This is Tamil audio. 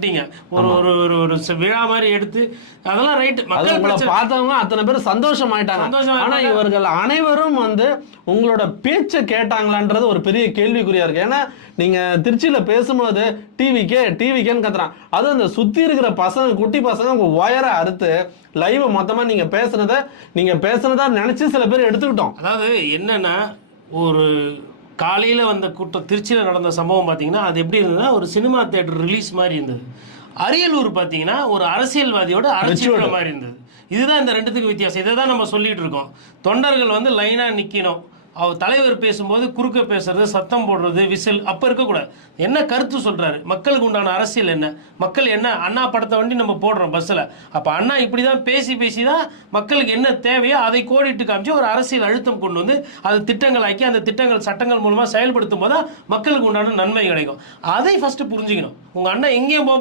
விட்டீங்க ஒரு ஒரு ஒரு ஒரு விழா மாதிரி எடுத்து அதெல்லாம் ரைட் அது மக்கள் பார்த்தவங்க அத்தனை பேர் சந்தோஷமாயிட்டாங்க. சந்தோஷமாயிட்டாங்க. ஆனா இவர்கள் அனைவரும் வந்து உங்களோட பேச்சை கேட்டாங்களான்றது ஒரு பெரிய கேள்விக்குறியா இருக்கு. ஏன்னா நீங்க திருச்சியில பேசும்போது டிவிக்கே டிவிக்கேன்னு கத்துறான். அதுவும் அந்த சுத்தி இருக்கிற பசங்க குட்டி பசங்க உங்க ஒயரை அறுத்து லைவ் மொத்தமா நீங்க பேசுனத நீங்க பேசுனதா நினைச்சு சில பேர் எடுத்துக்கிட்டோம். அதாவது என்னன்னா ஒரு காலையில் வந்த கூட்டம் திருச்சியில் நடந்த சம்பவம் பார்த்தீங்கன்னா அது எப்படி இருந்ததுன்னா ஒரு சினிமா தேட்டர் ரிலீஸ் மாதிரி இருந்தது. அரியலூர் பார்த்தீங்கன்னா ஒரு அரசியல்வாதியோட அரசியல் மாதிரி இருந்தது. இதுதான் இந்த ரெண்டுத்துக்கு வித்தியாசம். இதை தான் நம்ம சொல்லிட்டு இருக்கோம். தொண்டர்கள் வந்து லைனாக நிற்கணும் அவர் தலைவர் பேசும்போது குறுக்க பேசுறது சத்தம் போடுறது விசில் அப்போ இருக்கக்கூடாது. என்ன கருத்து சொல்கிறாரு மக்களுக்கு உண்டான அரசியல் என்ன? மக்கள் என்ன அண்ணா படத்தை வண்டி நம்ம போடுறோம் பஸ்ஸில் அப்போ அண்ணா இப்படி தான் பேசி பேசி தான் மக்களுக்கு என்ன தேவையோ அதை கோடிட்டு காமிச்சு ஒரு அரசியல் அழுத்தம் கொண்டு வந்து அது திட்டங்களாக்கி அந்த திட்டங்கள் சட்டங்கள் மூலமாக செயல்படுத்தும் போது தான் மக்களுக்கு உண்டான நன்மை கிடைக்கும். அதை ஃபஸ்ட்டு புரிஞ்சுக்கணும். உங்கள் அண்ணன் எங்கேயும் போக